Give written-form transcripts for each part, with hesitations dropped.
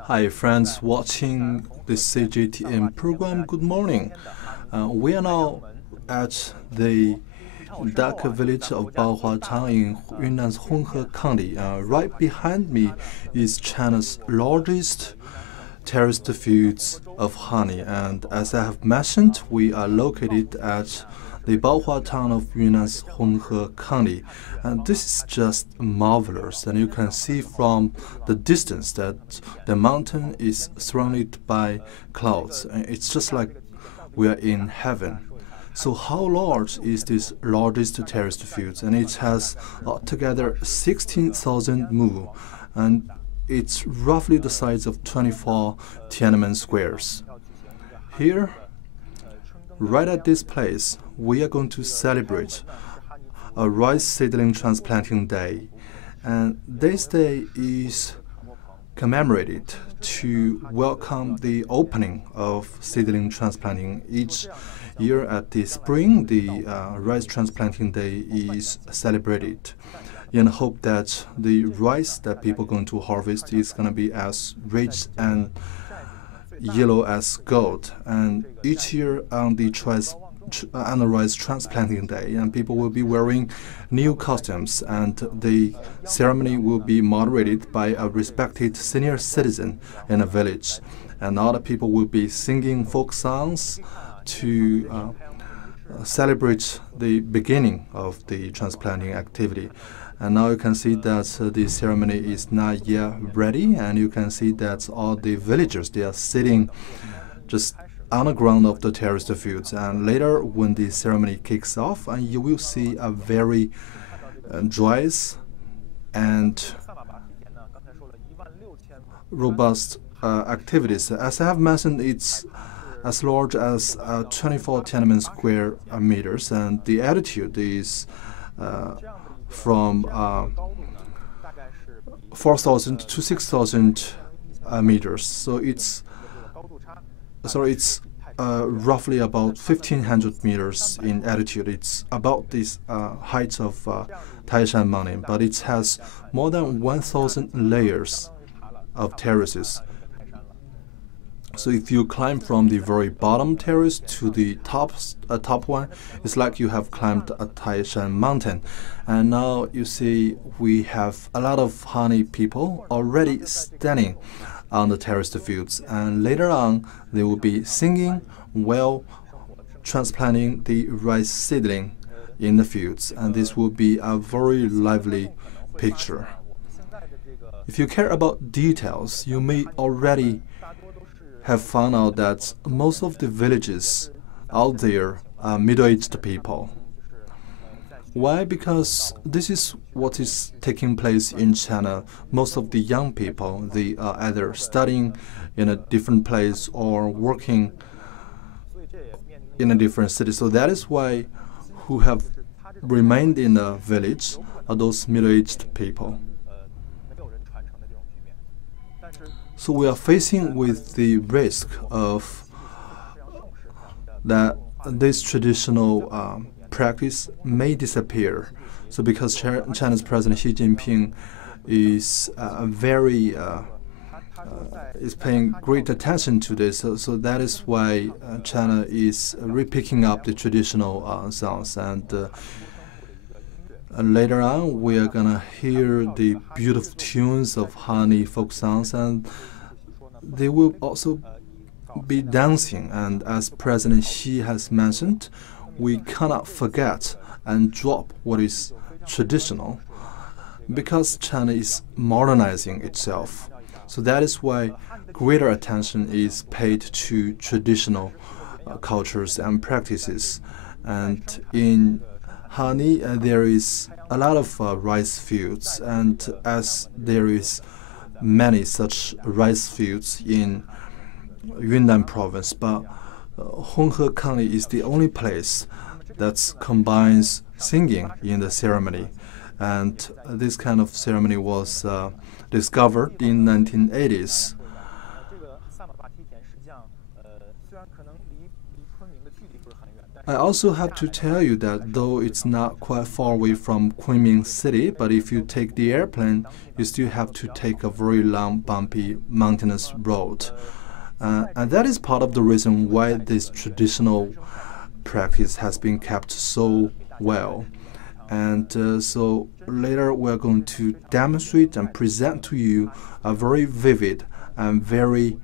Hi friends watching the CGTN program, good morning. We are now at the Dhaka village of Baohua town in Yunnan's Honghe County. Right behind me is China's largest terraced fields of honey, and as I have mentioned, we are located at the Baohua town of Yunnan's Honghe County, and this is just marvelous. And you can see from the distance that the mountain is surrounded by clouds, and it's just like we are in heaven. So how large is this largest terraced fields? And it has altogether 16,000 mu, and it's roughly the size of 24 Tiananmen squares. Here, right at this place, we are going to celebrate a rice seedling transplanting day. And this day is commemorated to welcome the opening of seedling transplanting. Each year at the spring, the rice transplanting day is celebrated in hope that the rice that people are going to harvest is going to be as rich and yellow as gold. And each year on the rice transplanting day, and people will be wearing new costumes, and the ceremony will be moderated by a respected senior citizen in a village, and other people will be singing folk songs to celebrate the beginning of the transplanting activity. And now you can see that the ceremony is not yet ready, and you can see that all the villagers, they are sitting just on the ground of the terraced fields. And later, when the ceremony kicks off, and you will see a very joyous and robust activities. As I have mentioned, it's as large as 24 Tiananmen square meters, and the altitude is from 4,000 to 6,000 meters. So it's roughly about 1,500 meters in altitude. It's about this height of Taishan Mountain, but it has more than 1,000 layers of terraces. So if you climb from the very bottom terrace to the top one, it's like you have climbed a Taishan mountain. And now you see we have a lot of Hani people already standing on the terraced fields, and later on they will be singing while transplanting the rice seedling in the fields, and this will be a very lively picture. If you care about details, you may already have found out that most of the villages out there are middle-aged people. Why? Because this is what is taking place in China. Most of the young people, they are either studying in a different place or working in a different city. So that is why who have remained in the village are those middle-aged people. So we are facing with the risk of that this traditional practice may disappear. So because China's President Xi Jinping is is paying great attention to this, so that is why China is picking up the traditional songs. And later on, we are gonna hear the beautiful tunes of Hani folk songs, and they will also be dancing. And as President Xi has mentioned, we cannot forget and drop what is traditional, because China is modernizing itself. So that is why greater attention is paid to traditional cultures and practices. And in Hani, there is a lot of rice fields, and as there is many such rice fields in Yunnan province, but Honghe County is the only place that combines singing in the ceremony. And this kind of ceremony was discovered in 1980s. I also have to tell you that though it's not quite far away from Kunming City, but if you take the airplane, you still have to take a very long, bumpy, mountainous road. And that is part of the reason why this traditional practice has been kept so well. And so later we're going to demonstrate and present to you a very vivid and very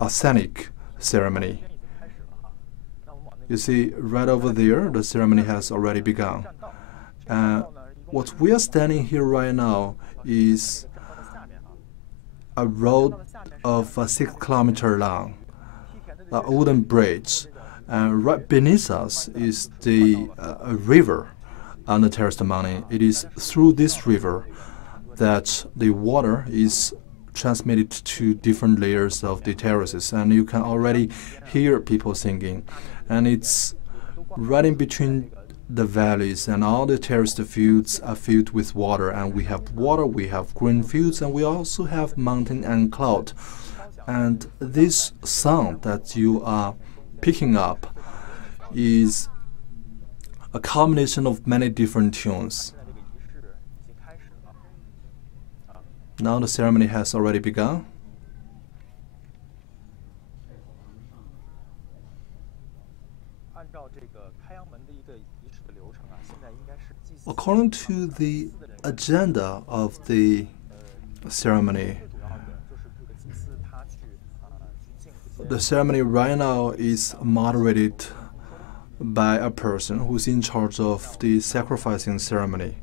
authentic ceremony. You see, right over there, the ceremony has already begun. What we are standing here right now is a road of 6 kilometers long, a wooden bridge. And right beneath us is the river on the terraced mountain. It is through this river that the water is transmitted to different layers of the terraces, and you can already hear people singing. And it's right in between the valleys, and all the terraced fields are filled with water, and we have water, we have green fields, and we also have mountain and cloud. And this sound that you are picking up is a combination of many different tunes. Now the ceremony has already begun. According to the agenda of the ceremony, the ceremony right now is moderated by a person who's in charge of the sacrificing ceremony.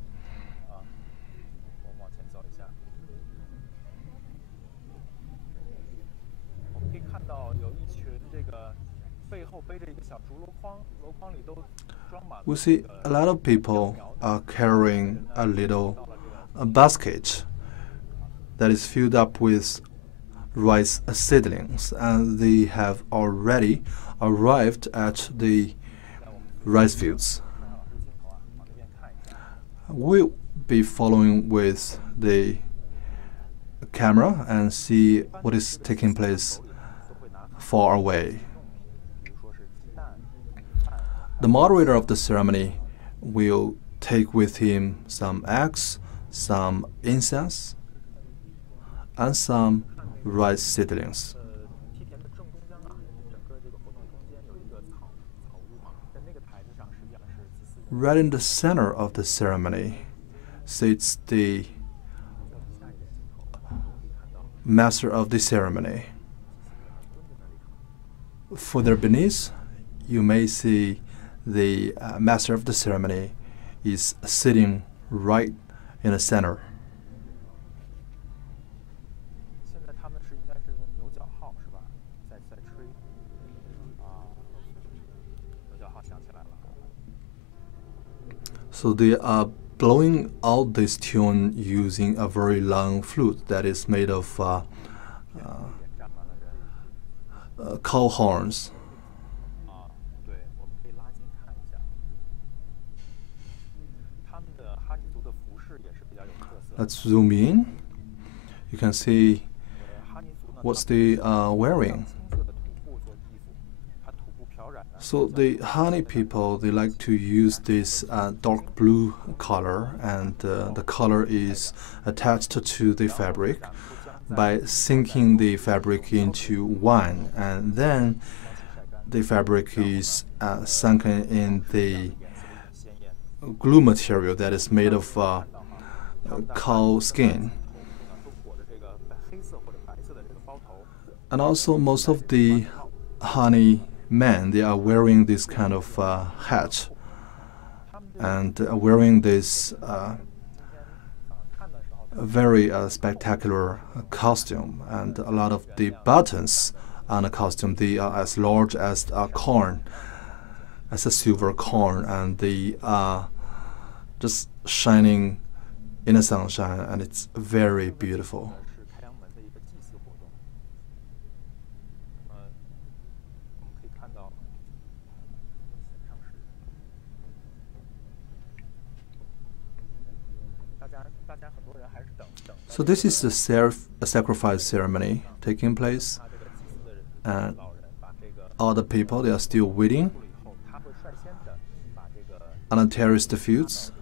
We see a lot of people are carrying a little basket that is filled up with rice seedlings, and they have already arrived at the rice fields. We'll be following with the camera and see what is taking place far away. The moderator of the ceremony will take with him some eggs, some incense, and some rice seedlings. Right in the center of the ceremony sits the master of the ceremony. Further beneath, you may see the master of the ceremony is sitting right in the center. So they are blowing out this tune using a very long flute that is made of cow horns. Let's zoom in. You can see what they are wearing. So the Hani people, they like to use this dark blue color, and the color is attached to the fabric by sinking the fabric into wine, and then the fabric is sunken in the glue material that is made of cow skin. And also most of the Hani men, they are wearing this kind of hat and wearing this very spectacular costume, and a lot of the buttons on the costume, they are as large as a corn, as a silver corn, and they are just shining in the sunshine, and it's very beautiful. So this is the sacrifice ceremony taking place, and all the people, they are still waiting on the terraced fields.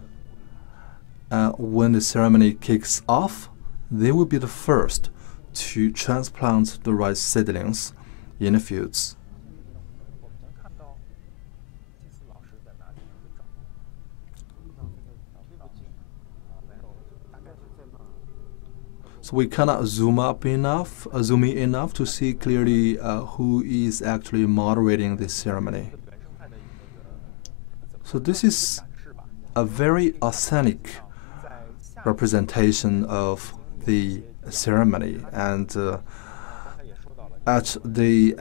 When the ceremony kicks off, they will be the first to transplant the rice seedlings in the fields. So we cannot zoom in enough to see clearly who is actually moderating this ceremony. So this is a very authentic representation of the ceremony, and at the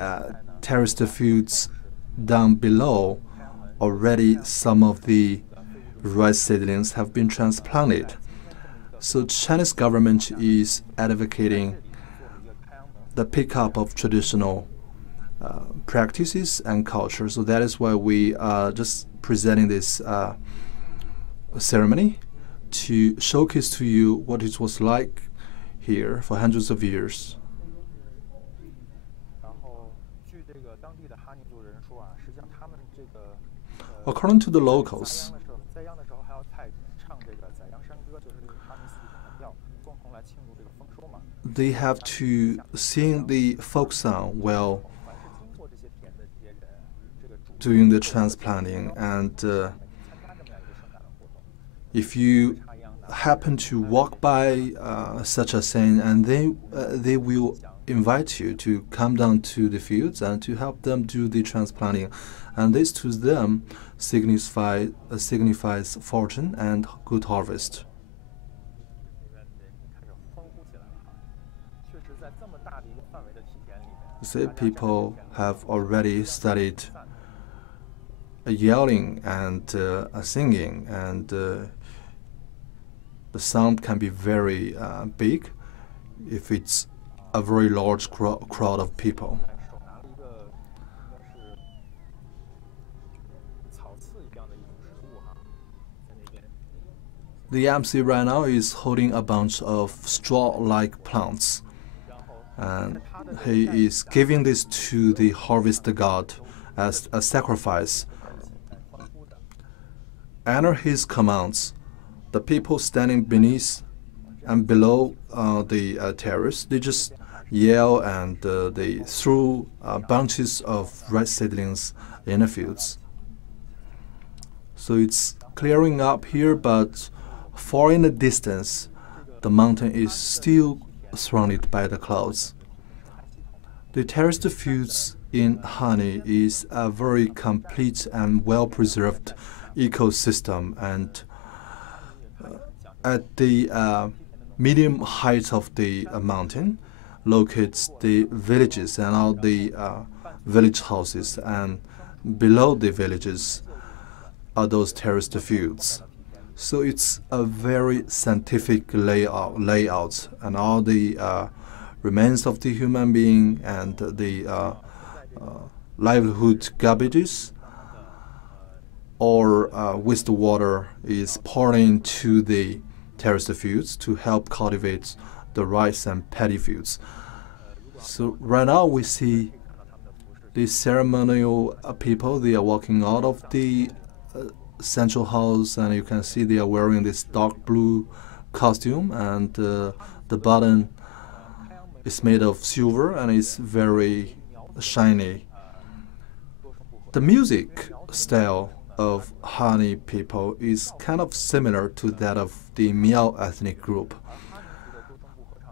terraced fields down below, already some of the rice seedlings have been transplanted. So Chinese government is advocating the pickup of traditional practices and culture. So that is why we are just presenting this ceremony to showcase to you what it was like here for hundreds of years. According to the locals, they have to sing the folk song while doing the transplanting, and if you happen to walk by such a scene, and they will invite you to come down to the fields and to help them do the transplanting, and this to them signifies fortune and good harvest. See, people have already studied yelling and singing, and the sound can be very big if it's a very large crowd of people. The MC right now is holding a bunch of straw-like plants, and he is giving this to the harvest god as a sacrifice. Under his commands, the people standing beneath and below the terrace, they just yell, and they throw bunches of rice seedlings in the fields. So it's clearing up here, but far in the distance, the mountain is still surrounded by the clouds. The terraced fields in Hani is a very complete and well-preserved ecosystem, and at the medium height of the mountain locates the villages and all the village houses, and below the villages are those terraced fields. So it's a very scientific layout, and all the remains of the human being and the livelihood garbages or wastewater is poured into the terraced fields to help cultivate the rice and paddy fields. So right now we see the ceremonial people. They are walking out of the central house, and you can see they are wearing this dark blue costume, and the button is made of silver and is very shiny. The music style of Hani people is kind of similar to that of the Miao ethnic group.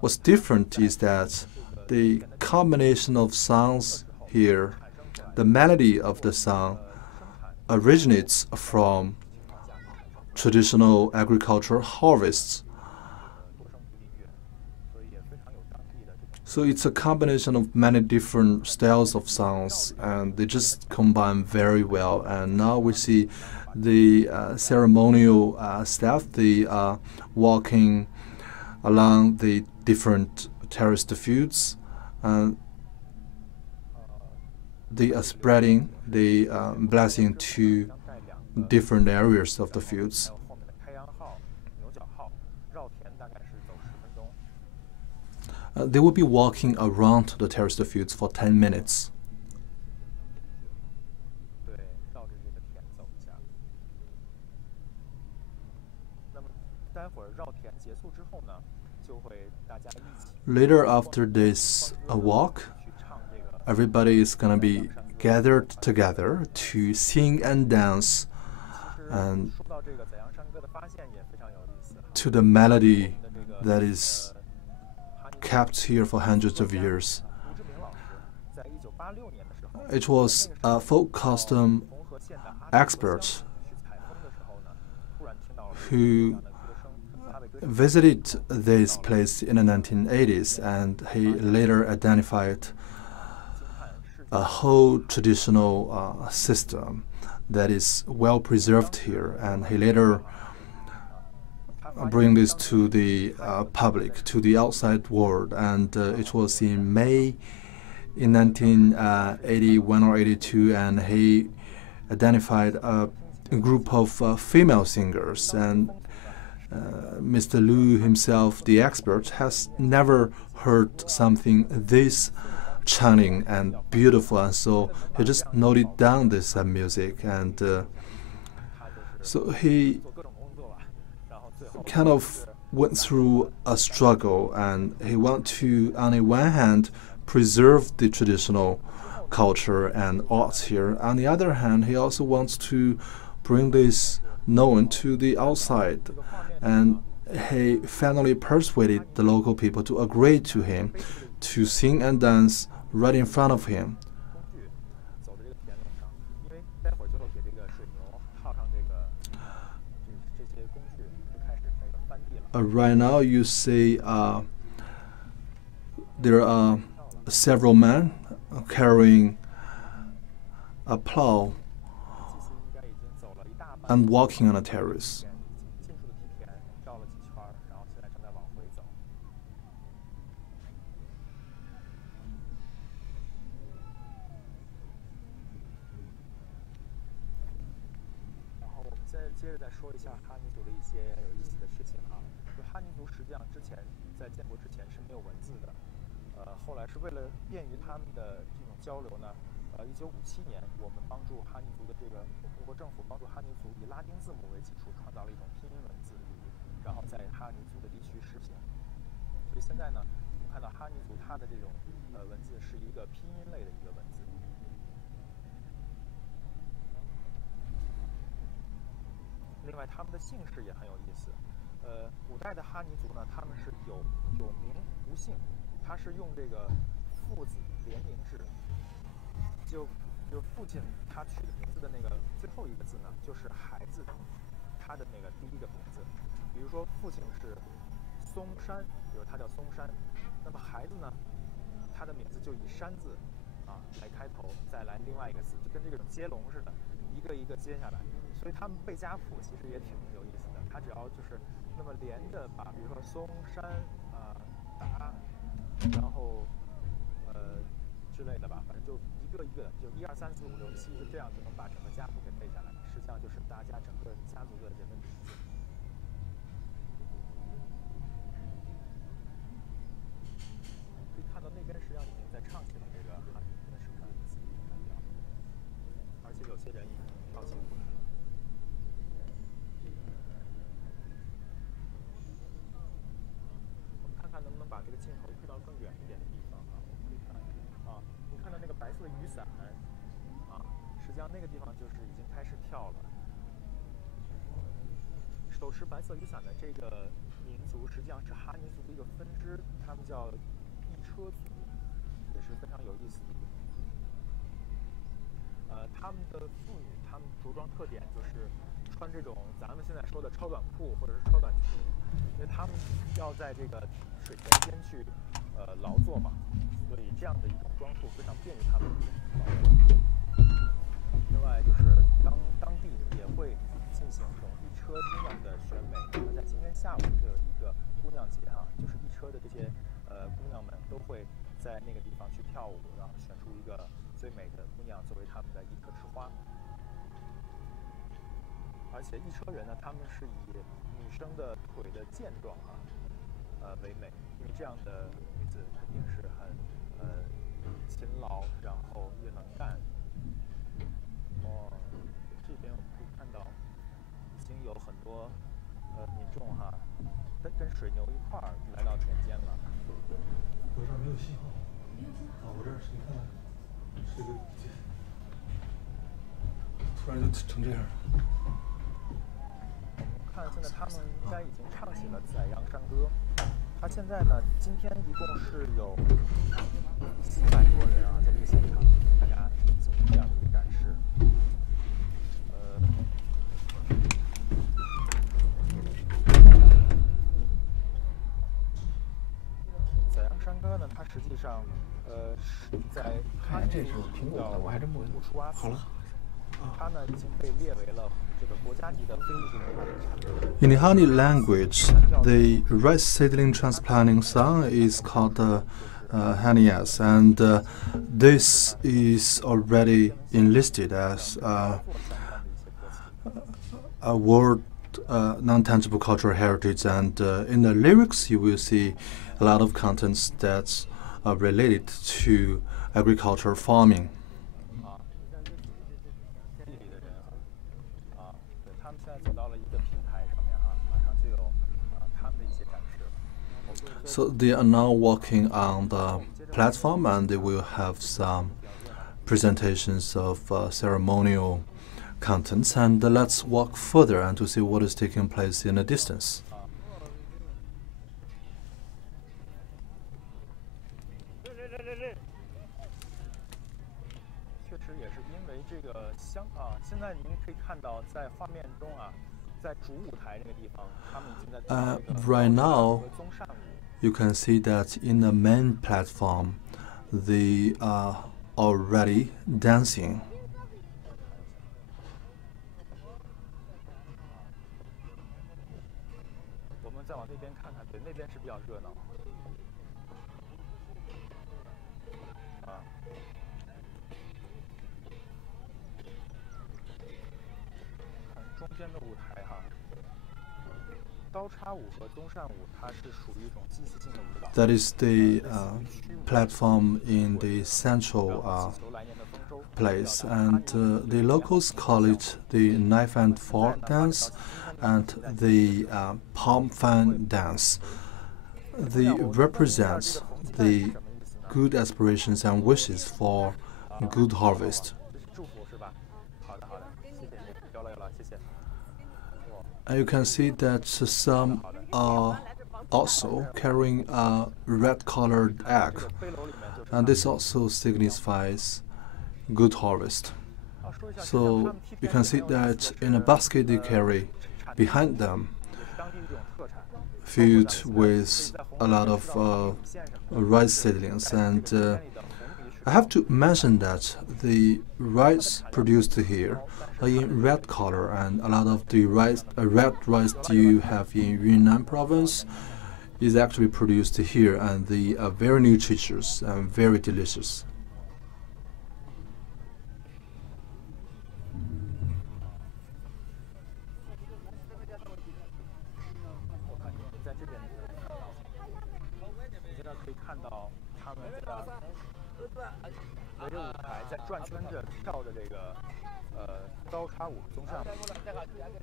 What's different is that the combination of sounds here, the melody of the song, originates from traditional agricultural harvests. So it's a combination of many different styles of sounds, and they just combine very well. And now we see the ceremonial staff, they are walking along the different terraced fields, and they are spreading the blessing to different areas of the fields. They will be walking around the terraced fields for 10 minutes. Later after this walk, everybody is gonna be gathered together to sing and dance and to the melody that is kept here for hundreds of years. It was a folk custom expert who visited this place in the 1980s, and he later identified a whole traditional system that is well preserved here, and he later bring this to the public, to the outside world, and it was in May in 1981 or 82, and he identified a group of female singers, and Mr. Lu himself, the expert, has never heard something this charming and beautiful, and so he just noted down this music, and so he kind of went through a struggle, and he wanted to, on the one hand, preserve the traditional culture and arts here. On the other hand, he also wants to bring this known to the outside, and he finally persuaded the local people to agree to him to sing and dance right in front of him. Right now you see there are several men carrying a plow and walking on a terrace. 民众哈，跟水牛一块儿来到田间了。我这儿没有信号。啊，我这儿是你看看，是个，突然就成这样。看现在他们应该已经唱起了宰羊山歌。他现在呢，今天一共是有400多人啊，在这个现场，大家进行这样的一个展示。宰羊山歌呢，它实际上，是在哈尼叫出阿斯，它呢已经被列为了这个国家级的非物质文化遗产。In the Hani language, the rice seedling transplanting song is called Hanis, and this is already enlisted as a world non-tangible cultural heritage. And in the lyrics, you will see a lot of contents that are related to agriculture farming. So they are now walking on the platform, and they will have some presentations of ceremonial contents. And let's walk further and to see what is taking place in the distance. Right now, you can see that in the main platform, they are already dancing. That is the platform in the central place, and the locals call it the knife and fork dance and the palm fan dance. They represent the good aspirations and wishes for good harvest. And you can see that some are also carrying a red-colored egg, and this also signifies good harvest. So you can see that in a basket they carry behind them, filled with a lot of rice seedlings. And I have to mention that the rice produced here are in red color, and a lot of the red rice you have in Yunnan province is actually produced here, and they are very nutritious and very delicious.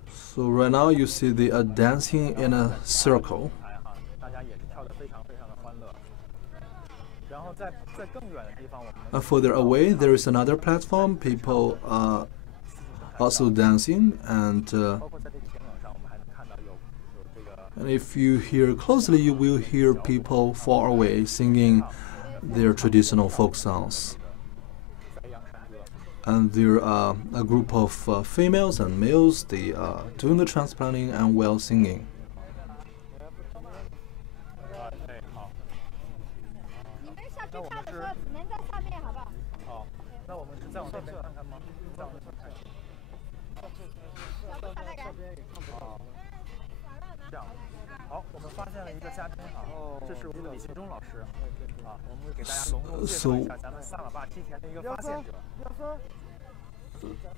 So right now you see they are dancing in a circle. Further away there is another platform. People are also dancing, and if you hear closely, you will hear people far away singing their traditional folk songs. And there are a group of females and males. They are doing the transplanting and well singing.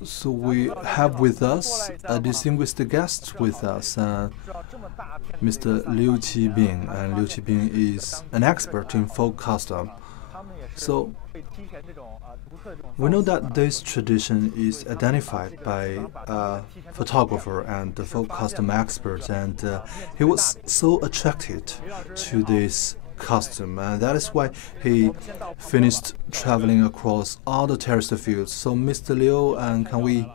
So we have with us a distinguished guest with us, Mr. Liu Qibing, and Liu Qibing is an expert in folk custom. So we know that this tradition is identified by a photographer and the folk custom expert, and he was so attracted to this costume, and that is why he finished traveling across all the terraced fields. So, Mr. Liu, and can we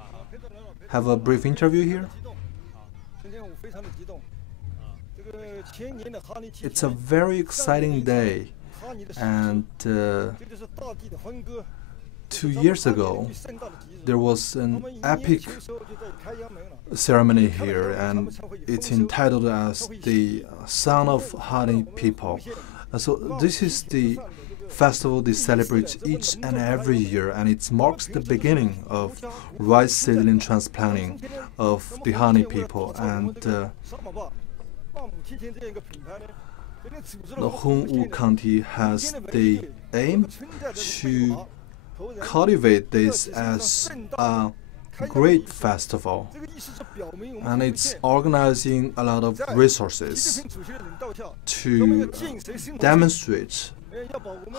have a brief interview here? It's a very exciting day, and 2 years ago there was an epic ceremony here, and it's entitled as the Son of Hani people. So this is the festival they celebrate each and every year, and it marks the beginning of rice seedling transplanting of the Hani people. And the Hongwu County has the aim to cultivate this as a great festival, and it's organizing a lot of resources to demonstrate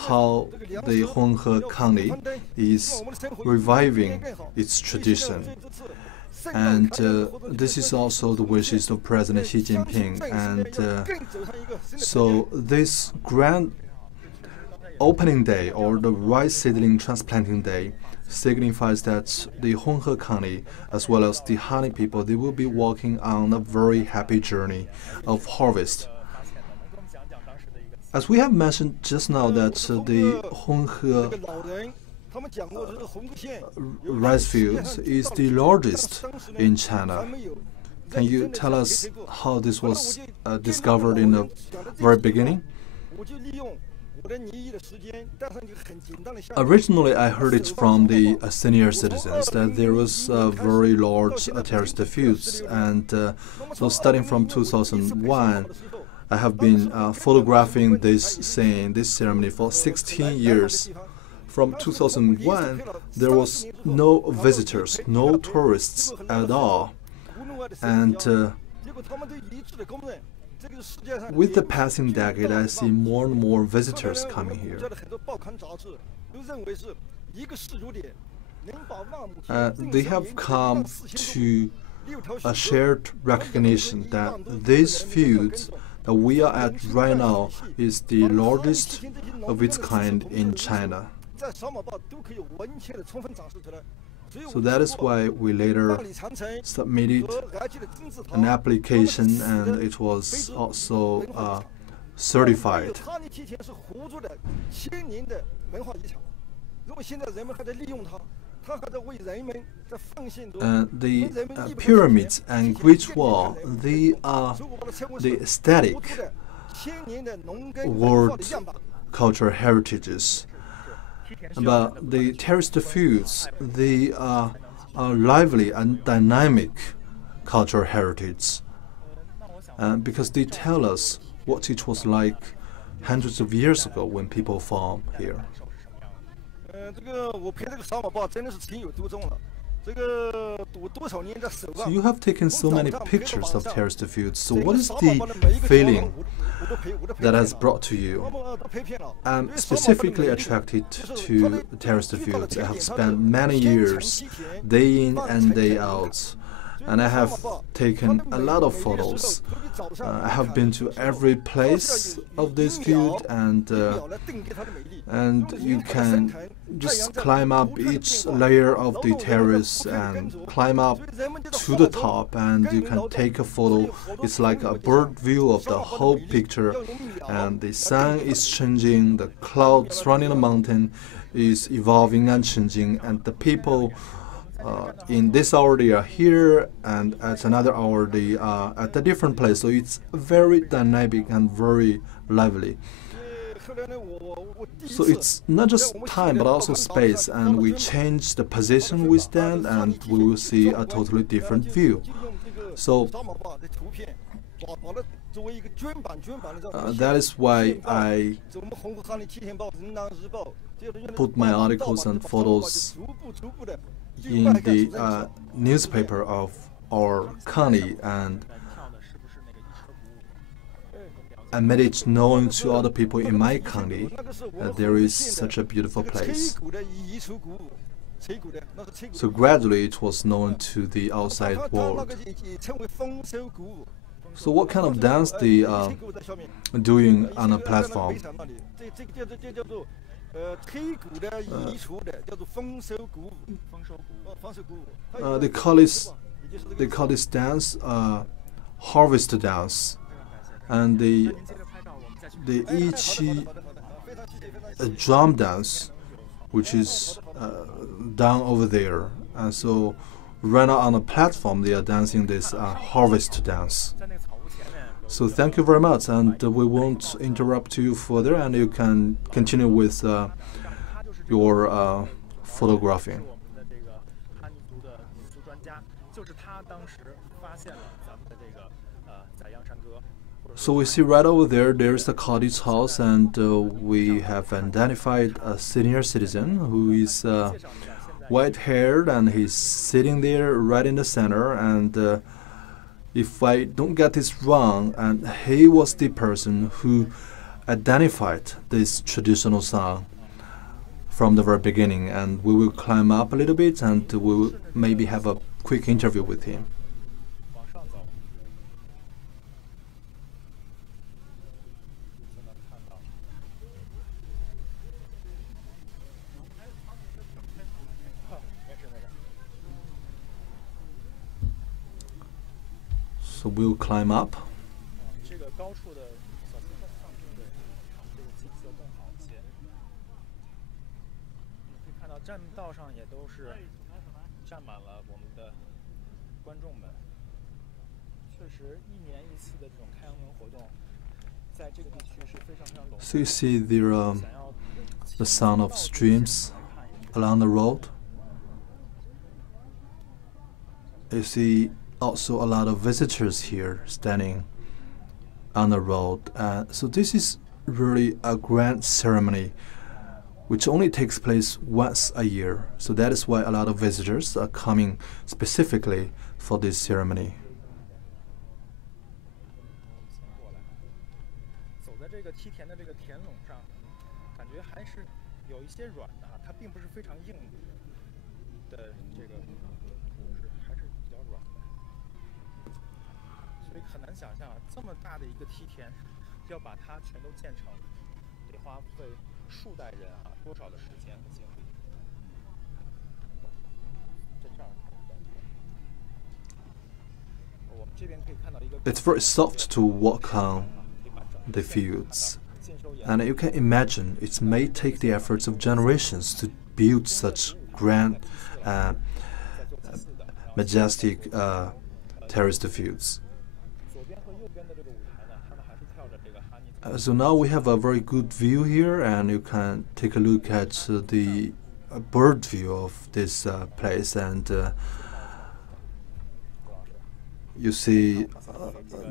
how the Honghe County is reviving its tradition. And this is also the wishes of President Xi Jinping. And so this grand opening day, or the rice seedling transplanting day, signifies that the Honghe County, as well as the Hani people, they will be walking on a very happy journey of harvest. As we have mentioned just now, that the Honghe rice fields is the largest in China. Can you tell us how this was discovered in the very beginning? Originally, I heard it from the senior citizens that there was very large terraced fields, and so starting from 2001, I have been photographing this scene, this ceremony, for 16 years. From 2001, there was no visitors, no tourists at all, and with the passing decade, I see more and more visitors coming here. They have come to a shared recognition that these fields that we are at right now is the largest of its kind in China. So that is why we later submitted an application, and it was also certified. The pyramids and Great Wall, they are the aesthetic world cultural heritages. But the terraced fields, they are lively and dynamic cultural heritage, because they tell us what it was like hundreds of years ago when people farmed here. So you have taken so many pictures of terraced fields. So what is the feeling that has brought to you? I'm specifically attracted to terraced fields. I have spent many years, day in and day out, and I have taken a lot of photos. I have been to every place of this field, and you can just climb up each layer of the terrace and climb up to the top, and you can take a photo. It's like a bird view of the whole picture, and the sun is changing, the clouds surrounding the mountain is evolving and changing, and the people in this hour they are here, and at another hour they are at a different place. So it's very dynamic and very lively. So it's not just time but also space, and we change the position we stand and we will see a totally different view. So that is why I put my articles and photos in the newspaper of our county, and I made it known to other people in my county that there is such a beautiful place. So gradually it was known to the outside world. So what kind of dance they are doing on a platform? They call this dance harvest dance, and they each a drum dance, which is down over there, and so right now on a platform they are dancing this harvest dance. So thank you very much, and we won't interrupt you further, and you can continue with your photographing. So we see right over there, there's the cottage house, and we have identified a senior citizen who is white-haired, and he's sitting there right in the center. And if I don't get this wrong, and he was the person who identified this traditional song from the very beginning. And we will climb up a little bit, and we will maybe have a quick interview with him. So we'll climb up. So you see there the sound of streams along the road. You see also a lot of visitors here standing on the road. So this is really a grand ceremony which only takes place once a year. So that is why a lot of visitors are coming specifically for this ceremony. It's very soft to walk on the fields, and you can imagine it may take the efforts of generations to build such grand, majestic terraced fields. So now we have a very good view here, and you can take a look at the bird view of this place, and you see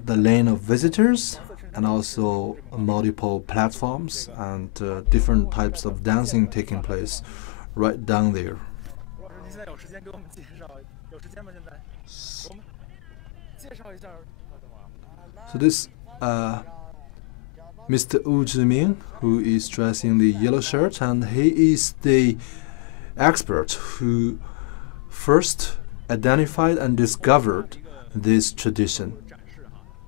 the lane of visitors, and also multiple platforms and different types of dancing taking place right down there. So this Mr. Wu Zhiming, who is dressing the yellow shirt, and he is the expert who first identified and discovered this tradition.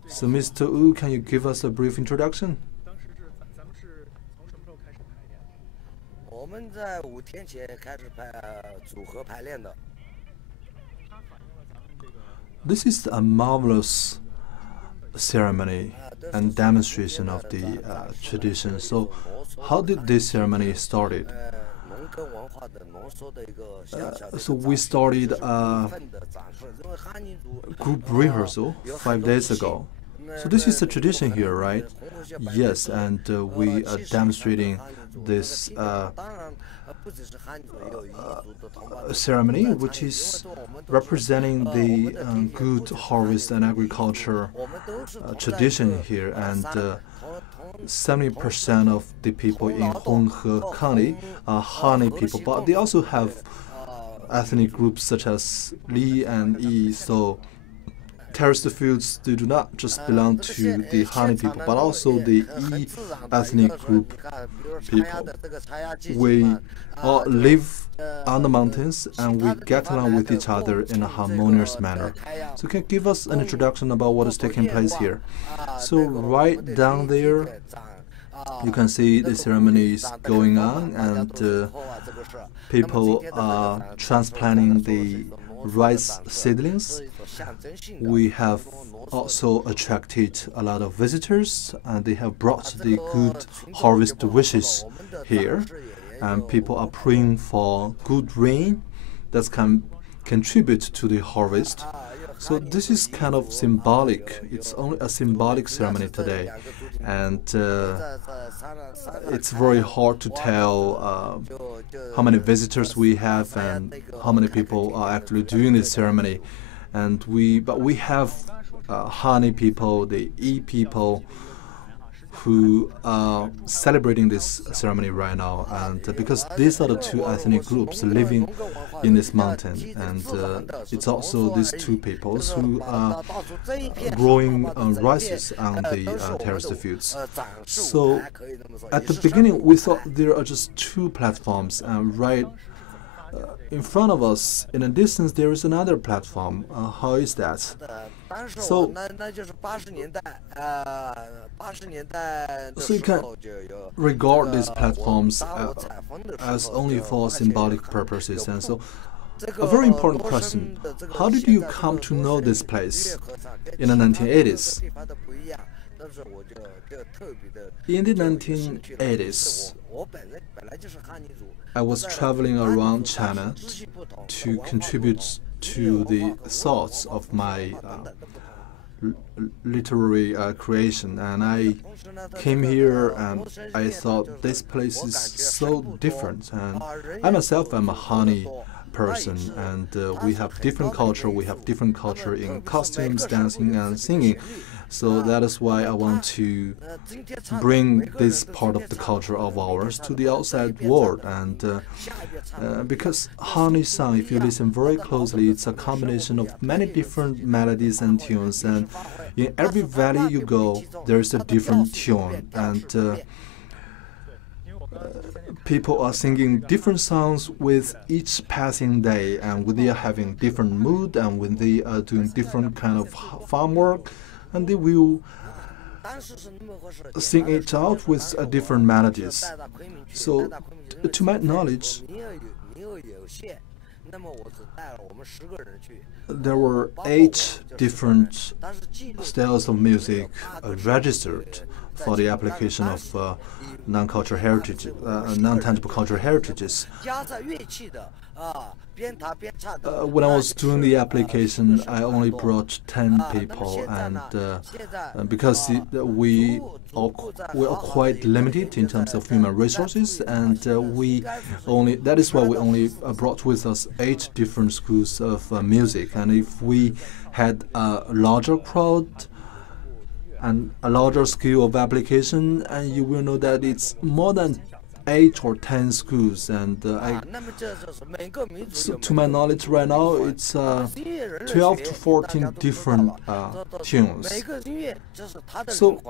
So Mr. Wu, can you give us a brief introduction? This is a marvelous ceremony and demonstration of the tradition. So how did this ceremony started? So we started a group rehearsal 5 days ago. So this is the tradition here, right? Yes, and we are demonstrating this ceremony, which is representing the good harvest and agriculture tradition here. And 70% of the people in Honghe County are Hani people, but they also have ethnic groups such as Li and Yi. So terraced fields, they do not just belong to the Hani people, but also the E ethnic group people. We all live on the mountains and we get along with each other in a harmonious manner. So can you give us an introduction about what is taking place here? So right down there, you can see the ceremonies going on, and people are transplanting the rice seedlings. We have also attracted a lot of visitors, and they have brought the good harvest wishes here. And people are praying for good rain that can contribute to the harvest. So this is kind of symbolic. It's only a symbolic ceremony today, and it's very hard to tell how many visitors we have and how many people are actually doing this ceremony. But we have Hani people, the E people, who are celebrating this ceremony right now, and because these are the two ethnic groups living in this mountain, and it's also these two peoples who are growing rices on the terraced fields. So at the beginning we thought there are just two platforms, and right in front of us, in a distance, there is another platform. How is that? So you can regard these platforms as only for symbolic purposes. And so a very important question: how did you come to know this place in the 1980s? In the 1980s, I was traveling around China to contribute to the thoughts of my literary creation, and I came here and I thought this place is so different. And I myself am a Hani person, and we have different culture. We have different culture in costumes, dancing, and singing. So that is why I want to bring this part of the culture of ours to the outside world. And because Hani song, if you listen very closely, it's a combination of many different melodies and tunes. And in every valley you go, there's a different tune. And people are singing different songs with each passing day, and when they are having different mood, and when they are doing different kind of farm work, and they will sing it out with different melodies. So, to my knowledge, there were 8 different styles of music registered for the application of non-cultural heritage, non-tangible cultural heritages. When I was doing the application, I only brought 10 people, and because we are quite limited in terms of human resources, and that is why we only brought with us 8 different schools of music. And if we had a larger crowd and a larger scale of application, and you will know that it's more than 8 or 10 schools, and so to my knowledge right now it's 12 to 14 different tunes. So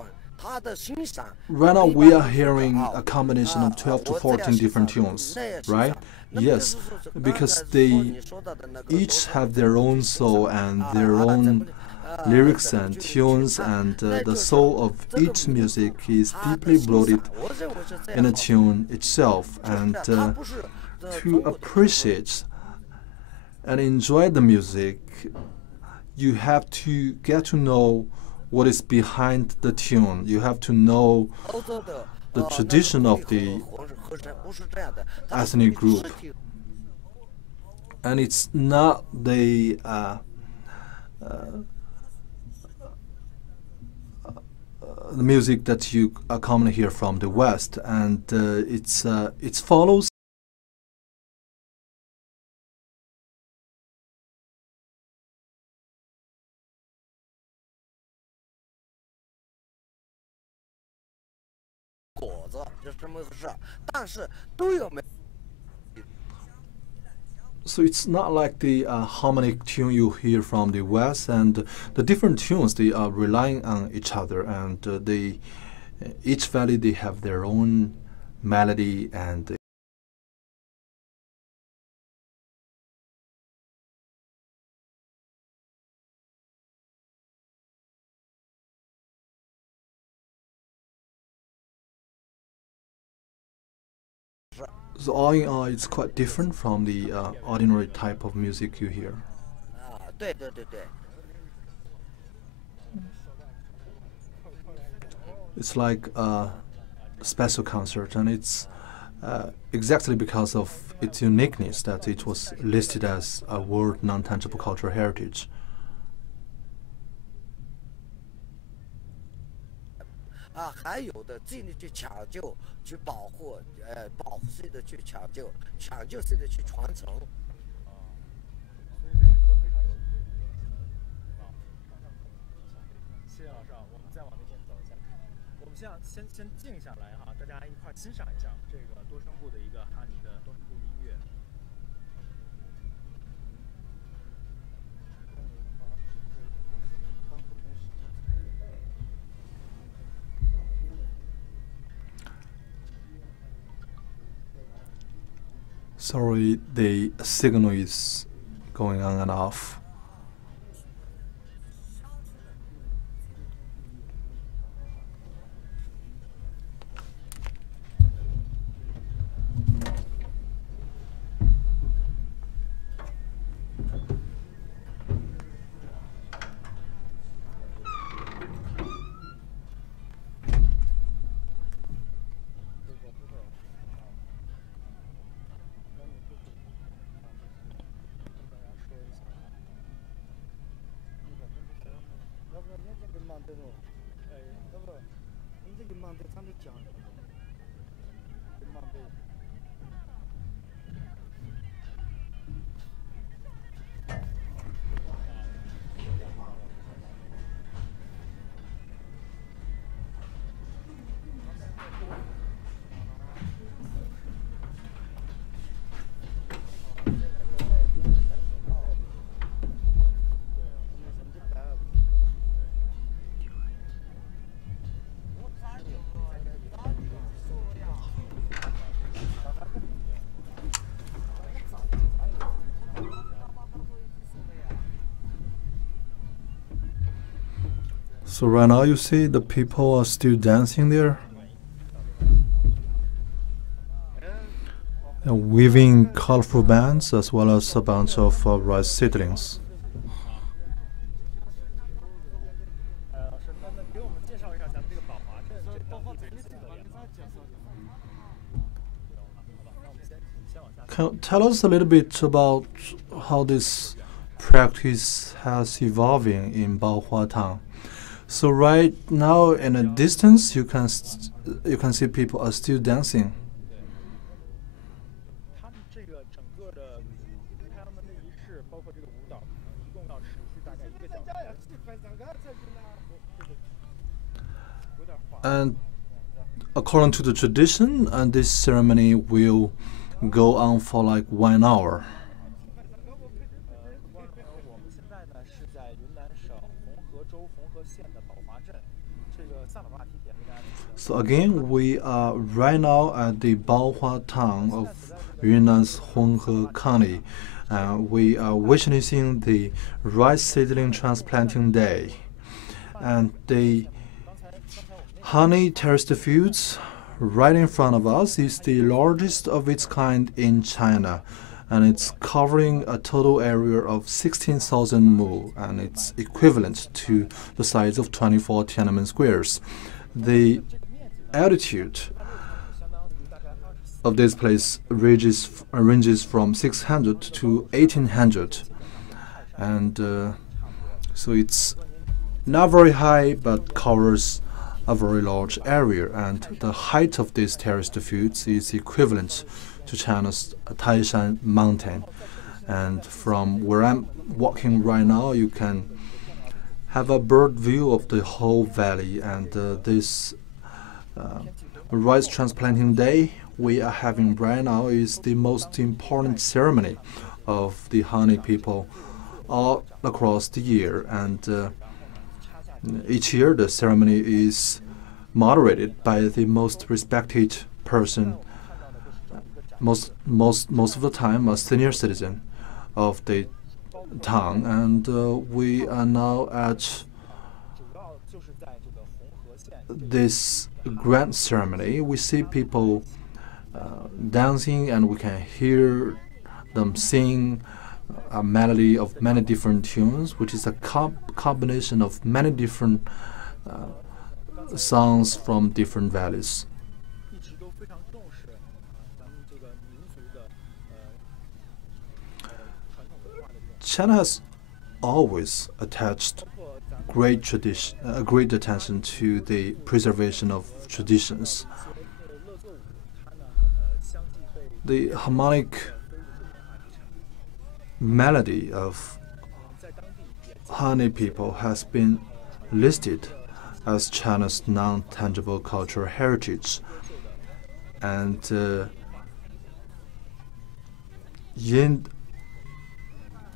right now we are hearing a combination of 12 to 14 different tunes, right? Yes, because they each have their own soul and their own lyrics and tunes, and the soul of each music is deeply bloated in a tune itself. And to appreciate and enjoy the music, you have to get to know what is behind the tune. You have to know the tradition of the ethnic group, and it's not the music that you commonly hear from the West, and it follows So it's not like the harmonic tune you hear from the West, and the different tunes, they are relying on each other, and they each valley, they have their own melody and so all in all, it's quite different from the ordinary type of music you hear. 对对对对。 It's like a special concert, and it's exactly because of its uniqueness that it was listed as a World Non-Tangible Cultural Heritage. 还有的尽力去抢救、去保护，保护式的去抢救，抢救式的去传承。谢谢老师啊，我们再往那边走一下。我们先静下来哈，大家一块欣赏一下这个多声部的一个哈尼的多声部音乐。 Sorry, the signal is going on and off. So right now you see the people are still dancing there. And weaving colorful bands as well as a bunch of rice seedlings. Can you tell us a little bit about how this practice has evolving in Baohua Town? So right now, in a distance, you can see people are still dancing. And according to the tradition, and this ceremony will go on for like 1 hour. So again, we are right now at the Baohua town of Yunnan's Honghe County. We are witnessing the rice seedling transplanting day. And the honey terraced fields right in front of us is the largest of its kind in China. And it's covering a total area of 16,000 mu, and it's equivalent to the size of 24 Tiananmen squares. The altitude of this place ranges from 600 to 1800, and so it's not very high but covers a very large area, and the height of these terraced fields is equivalent to China's Taishan mountain. And from where I'm walking right now, you can have a bird view of the whole valley. And this rice transplanting day we are having right now is the most important ceremony of the Hani people all across the year, and each year the ceremony is moderated by the most respected person, most of the time a senior citizen of the town, and we are now at this grand ceremony. We see people dancing, and we can hear them sing a melody of many different tunes, which is a combination of many different songs from different valleys. China has always attached great attention to the preservation of traditions. The harmonic melody of Hani people has been listed as China's non-tangible cultural heritage, and in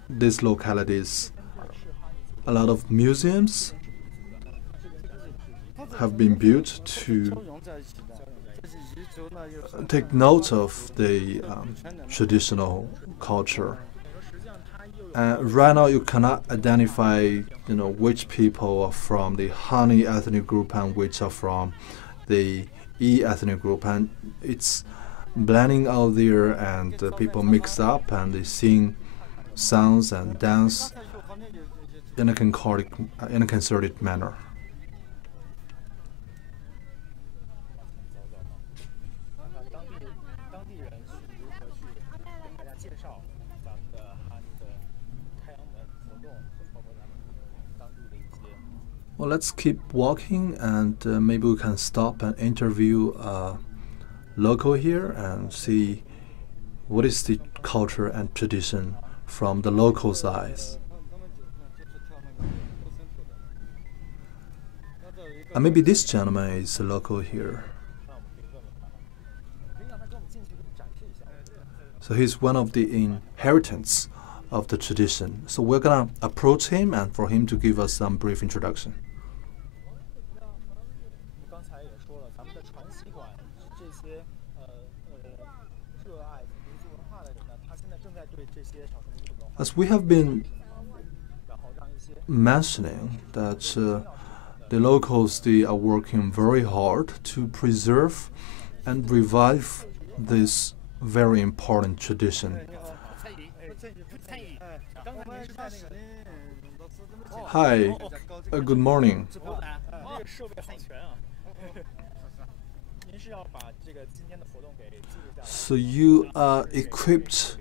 these localities, a lot of museums have been built to take note of the traditional culture. Right now, you cannot identify, which people are from the Hani ethnic group and which are from the E ethnic group, and it's blending out there, and people mix up and they sing songs and dance in a concerted manner. Well, let's keep walking, and maybe we can stop and interview a local here and see what is the culture and tradition from the locals' eyes. And maybe this gentleman is a local here. So he's one of the inheritants of the tradition. So we're gonna approach him and for him to give us some brief introduction. As we have been mentioning that the locals, they are working very hard to preserve and revive this very important tradition. Hi, good morning. So you are equipped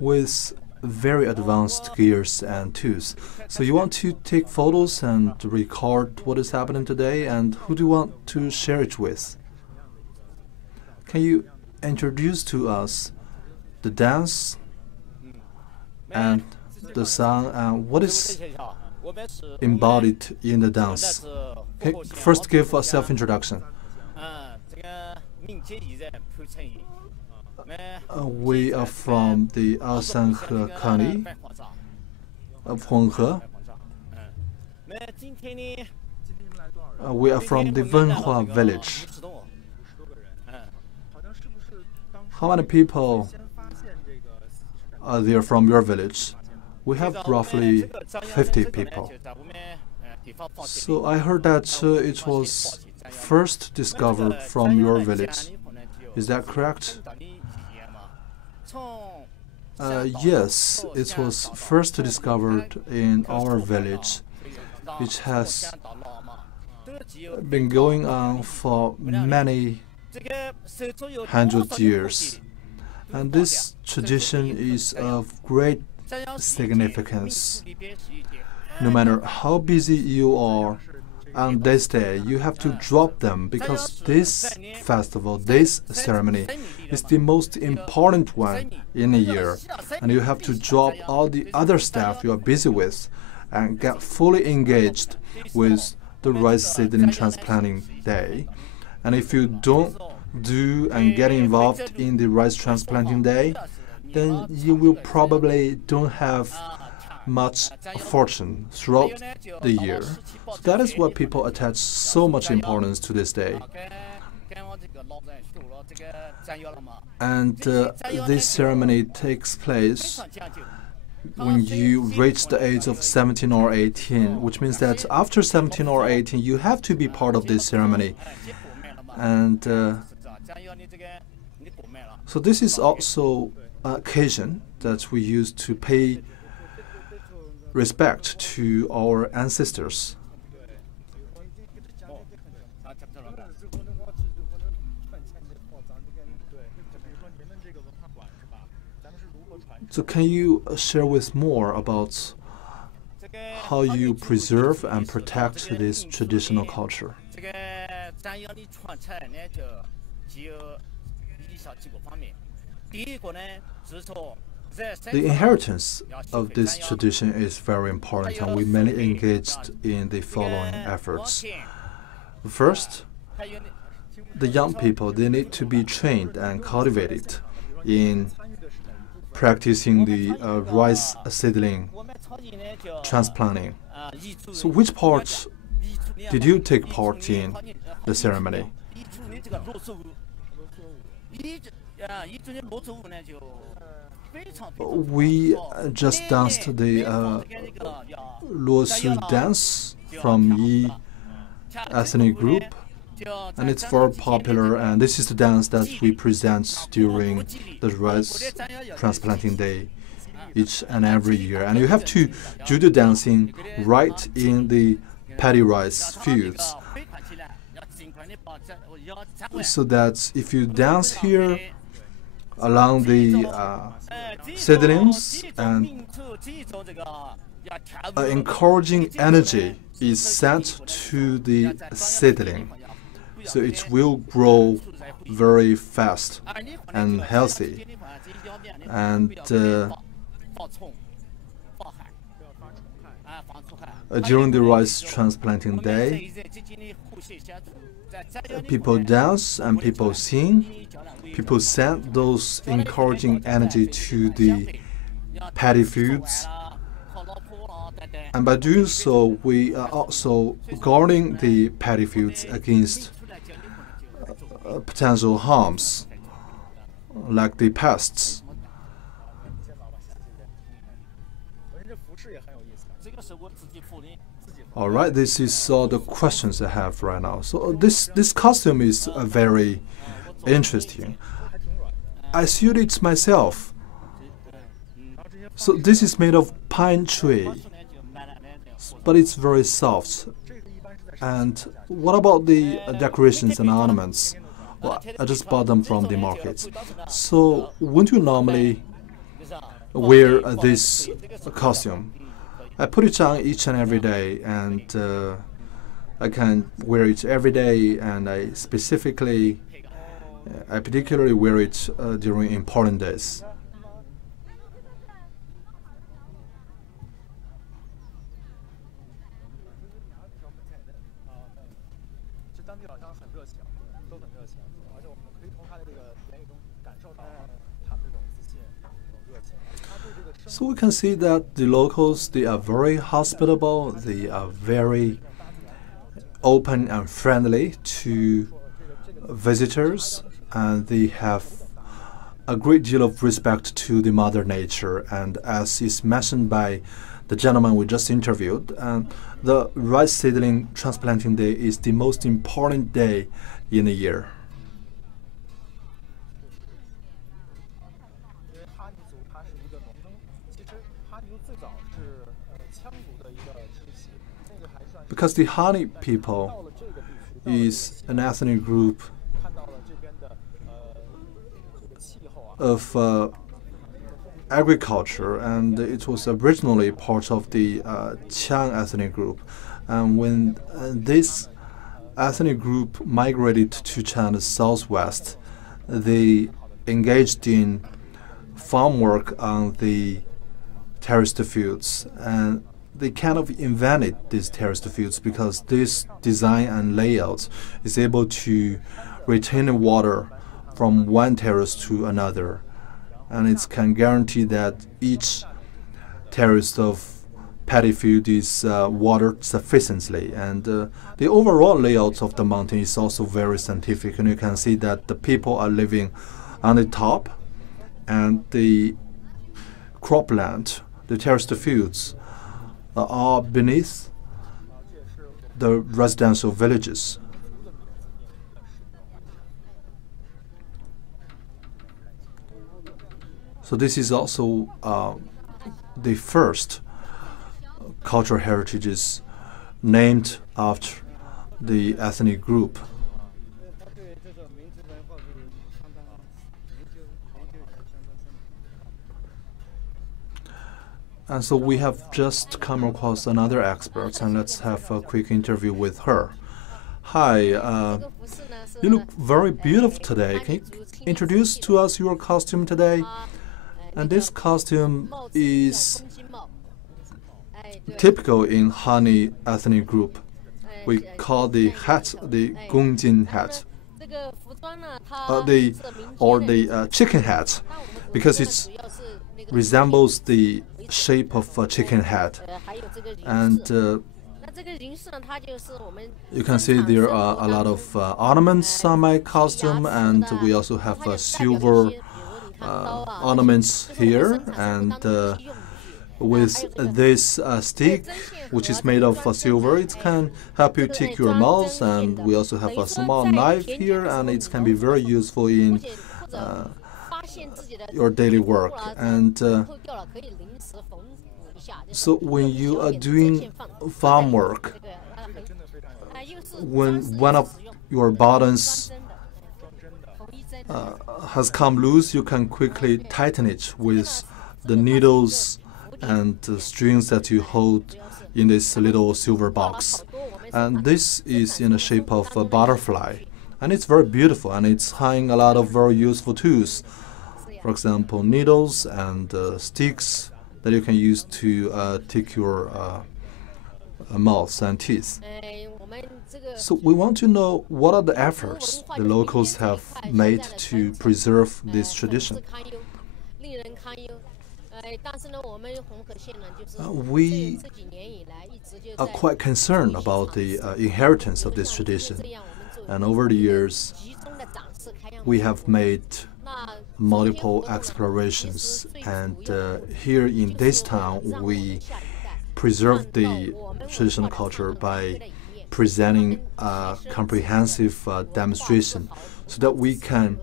with very advanced gears and tools. So you want to take photos and record what is happening today, and who do you want to share it with? Can you introduce to us the dance and the song, and what is embodied in the dance? Okay, first give a self-introduction. We are from the Asanhe County of Honghe. We are from the Wenhua village. How many people are there from your village? We have roughly 50 people. So I heard that it was first discovered from your village. Is that correct? Yes, it was first discovered in our village. It has been going on for many hundred years. And this tradition is of great significance. No matter how busy you are on this day, you have to drop them, because this festival, this ceremony, is the most important one in a year. And you have to drop all the other stuff you are busy with and get fully engaged with the rice seedling transplanting day. And if you don't do and get involved in the rice transplanting day, then you will probably don't have much fortune throughout the year. So that is why people attach so much importance to this day. And this ceremony takes place when you reach the age of 17 or 18, which means that after 17 or 18, you have to be part of this ceremony. And so this is also an occasion that we use to pay respect to our ancestors. So can you share with more about how you preserve and protect this traditional culture? The inheritance of this tradition is very important, and we mainly engaged in the following efforts. First, the young people, they need to be trained and cultivated in practicing the rice seedling transplanting. So which part did you take part in the ceremony? We just danced the Luosu dance from Yi ethnic group, and it's very popular, and this is the dance that we present during the rice transplanting day each and every year. And you have to do the dancing right in the paddy rice fields, so that if you dance here along the seedlings, and encouraging energy is sent to the seedling, so it will grow very fast and healthy. And during the rice transplanting day, people dance and people sing. People send those encouraging energy to the paddy fields. And by doing so, we are also guarding the paddy fields against potential harms, like the pests. All right, this is all the questions I have right now. So this costume is very interesting. I sewed it myself. So this is made of pine tree, but it's very soft. And what about the decorations and ornaments? Well, I just bought them from the market. So wouldn't you normally wear this costume? I put it on each and every day, and I can wear it every day, and I particularly wear it during important days. So we can see that the locals, they are very hospitable, they are very open and friendly to visitors, and they have a great deal of respect to the Mother Nature. And as is mentioned by the gentleman we just interviewed, the rice seedling transplanting day is the most important day in a year. Because the Hani people is an ethnic group of agriculture, and it was originally part of the Qiang ethnic group. And when this ethnic group migrated to China's southwest, they engaged in farm work on the terraced fields, and they kind of invented these terraced fields because this design and layout is able to retain water from one terrace to another. and it can guarantee that each terrace of paddy field is watered sufficiently. And the overall layout of the mountain is also very scientific, and you can see that the people are living on the top, and the cropland, the terraced fields, are beneath the residential villages. So this is also the first cultural heritages named after the ethnic group. And so we have just come across another expert, and let's have a quick interview with her. Hi, you look very beautiful today. Can you introduce to us your costume today? And this costume is typical in Hani ethnic group. We call the hat the gongjin hat, the chicken hat, because it resembles the shape of a chicken head. And you can see there are a lot of ornaments on my costume, and we also have silver ornaments here. And with this stick, which is made of silver, it can help you tick your mouth. And we also have a small knife here, and it can be very useful in your daily work. And so when you are doing farm work, when one of your buttons has come loose, you can quickly tighten it with the needles and the strings that you hold in this little silver box. And this is in the shape of a butterfly, and it's very beautiful, and it's hanging a lot of very useful tools. For example, needles and sticks that you can use to tick your mouth and teeth. So we want to know what are the efforts the locals have made to preserve this tradition. We are quite concerned about the inheritance of this tradition, and over the years we have made multiple explorations, and here in this town we preserve the traditional culture by presenting a comprehensive demonstration so that we can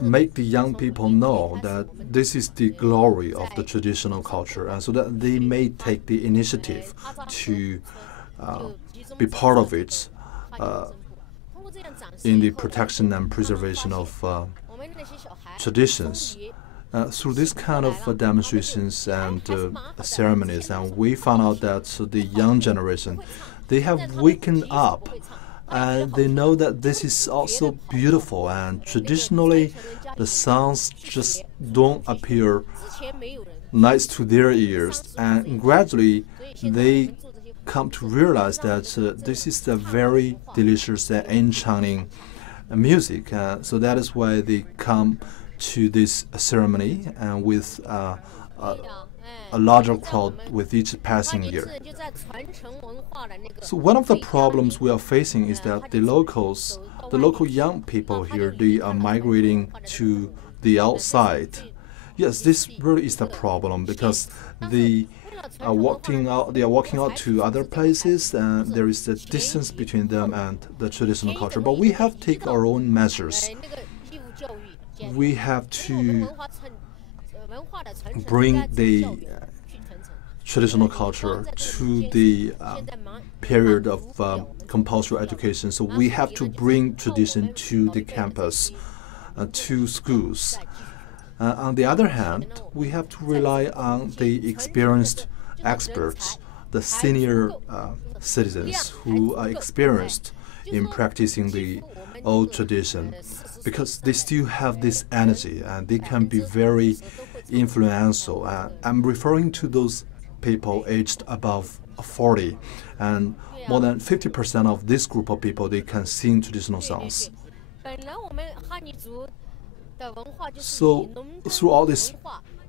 make the young people know that this is the glory of the traditional culture, and so that they may take the initiative to be part of it in the protection and preservation of traditions. Through this kind of demonstrations and ceremonies, and we found out that the young generation, they have waken up, and they know that this is also beautiful, and traditionally the sounds just don't appear nice to their ears, and gradually they come to realize that this is a very delicious and enchanting music. So that is why they come to this ceremony, and with a larger crowd with each passing year. So one of the problems we are facing is that the local young people here, they are migrating to the outside. Yes, this really is the problem, because they are walking out to other places, and there is a distance between them and the traditional culture. But we have to take our own measures. We have to bring the traditional culture to the period of compulsory education. So we have to bring tradition to the campus, to schools. On the other hand, we have to rely on the experienced experts, the senior citizens who are experienced in practicing the old tradition, because they still have this energy and they can be very influential. I'm referring to those people aged above 40, and more than 50% of this group of people, they can sing traditional songs. So through all these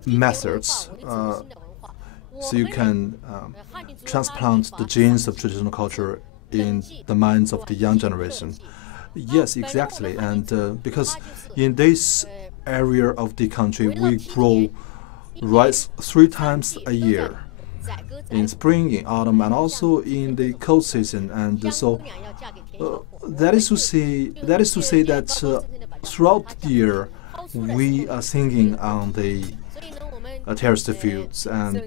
methods, so you can transplant the genes of traditional culture in the minds of the young generation. Yes, exactly. And because in this area of the country, we grow rice 3 times a year, in spring, in autumn, and also in the cold season. And so that is to say that throughout the year, we are singing on the terraced fields, and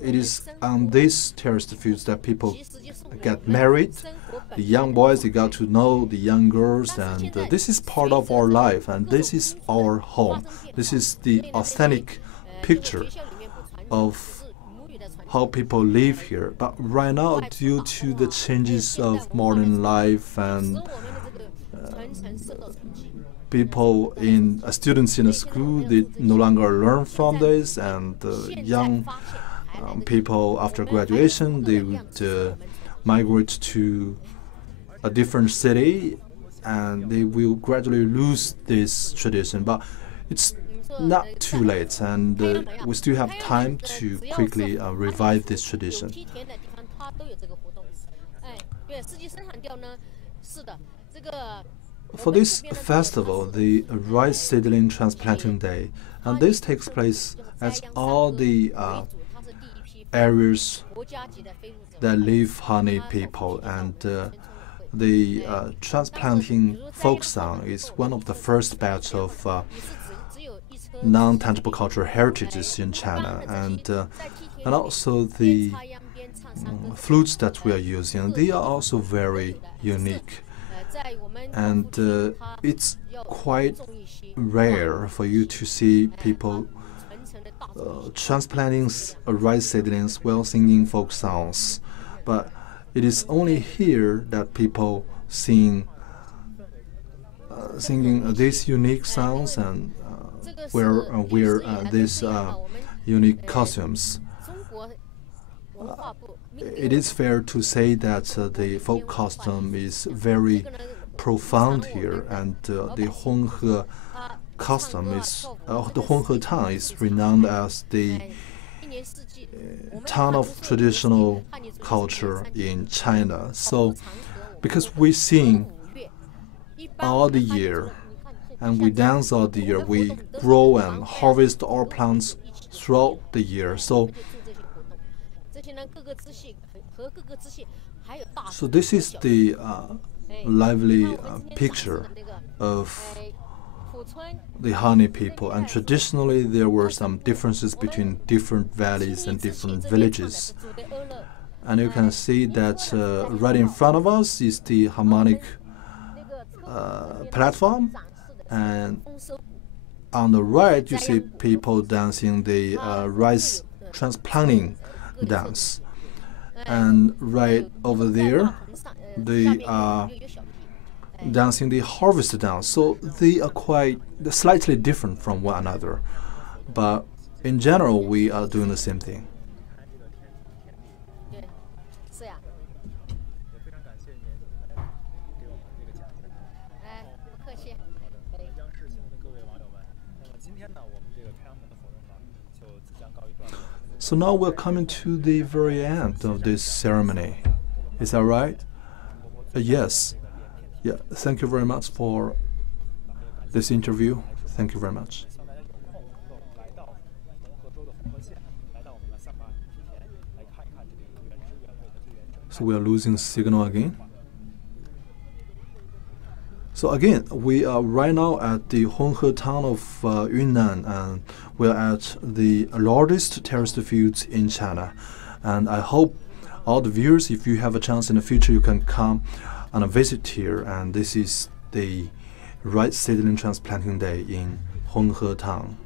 it is on these terraced fields that people get married. The young boys, they got to know the young girls, and this is part of our life, and this is our home. This is the authentic picture of how people live here. But right now, due to the changes of modern life and students in a school, they no longer learn from this, and young people after graduation, they would migrate to a different city, and they will gradually lose this tradition. But it's not too late, and we still have time to quickly revive this tradition. For this festival, the rice seedling transplanting day, and this takes place at all the areas that live Hani people, and the transplanting folk song is one of the first batch of non-tangible cultural heritages in China, and also the flutes that we are using, they are also very unique. And it's quite rare for you to see people transplanting rice seedlings while singing folk songs. But it is only here that people singing these unique sounds and wear these unique costumes. It is fair to say that the folk costume is very profound here, and the Honghe custom is the Honghe town is renowned as the town of traditional culture in China. So, because we sing all the year and we dance all the year, we grow and harvest our plants throughout the year. So this is the lively picture of the Hani people, and traditionally there were some differences between different valleys and different villages. And you can see that right in front of us is the harmonic platform, and on the right you see people dancing the rice transplanting dance, and right over there they are dancing the harvest dance. So they are slightly different from one another, but in general we are doing the same thing. So now we're coming to the very end of this ceremony. Is that right? Yes. Yeah. Thank you very much for this interview. Thank you very much. So we are losing signal again. So again, we are right now at the Honghe town of Yunnan, and we are at the largest terraced fields in China. And I hope all the viewers, if you have a chance in the future, you can come on a visit here. And this is the rice seedling transplanting day in Honghe town.